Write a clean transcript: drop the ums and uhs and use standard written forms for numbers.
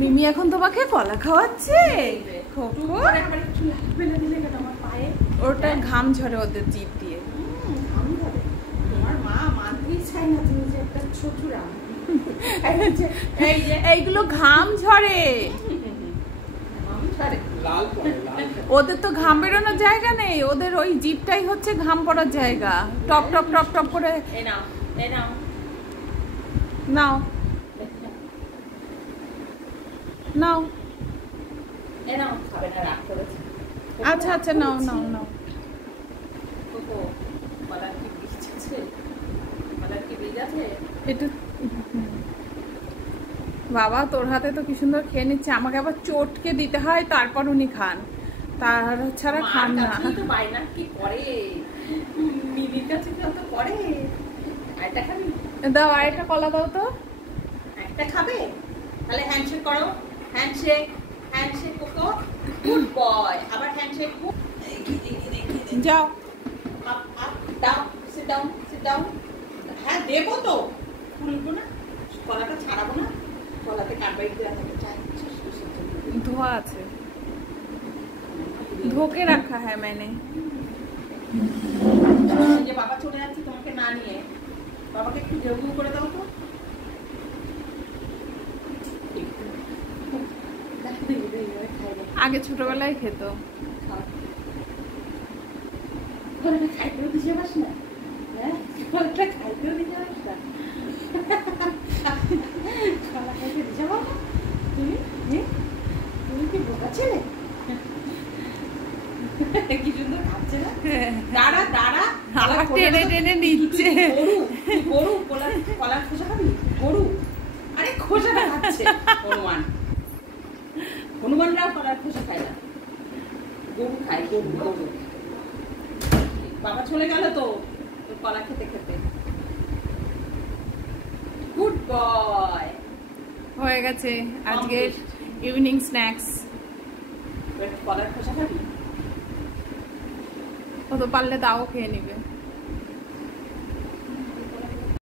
মিমি এখন তোমাকে কলা খাওয়াচ্ছে। ওটা ঘাম ঝরে ওদের জিভ দিয়ে। তোমার মা মানতেই চায় না তুমি যে একটা ছোটরা। এইগুলো ঘাম ঝরে, ওদের তো ঘাম বেরোনোর জায়গা নেই, ওদের ওই জিভটাই হচ্ছে ঘাম পড়ার জায়গা। টপ টপ টপ টপ করে নাও নাও। আচ্ছা আচ্ছা নাও নাও নাও। এটা বাবা তোর হাতে তো কি সুন্দর খেয়ে নিচ্ছে, আমাকে আবার চটকে দিতে হয় তারপর উনি খান, তার ছাড়া খান না। দাও আরেকটা কলা দাও তো। একটা খাবে তাহলে হ্যান্ডশেক করো। Handshake handshake cocoa, good boy. আবার হ্যান্ডশেক। যাও up up down, sit down, sit down. হ্যাঁ দেবো তো, খুলবো না, কলাটা ছাড়াবো না, কলাতে কাটবাইট দেওয়া থাকে। ধোয়া আছে, ধোকে রাখা হ্যাঁ मैंने। যে বাবা চলে যাচ্ছে তোমাকে না নিয়ে, বাবাকে একটু জগু করে দাও তো। আগে ছোটবেলায় খেত। খাইতেও দিতে পারছ না, হ্যাঁ খাইতেও দিতে পারছ না, খাওয়া খাইতে দিতে পারো তুমি? তুমি কি বোকা ছেলে? কি সুন্দর খাচ্ছে না। দাঁড়া দাঁড়া, টেনে টেনে নিচ্ছে। গরু গরু কলার খোসা খাবি? গরু আরে খোসাটা খাচ্ছে। হনুমান, হনুমানরাও কলার খোসা খায় না, গরু খায়। গরু গরু। বাবা চলে গেল তো কলা খেতে খেতে। Good boy. হয়ে গেছে আজকের ইভিনিং স্ন্যাক্স। কলার খোসা খাবি? ও তো পারলে তাও খেয়ে নিবে।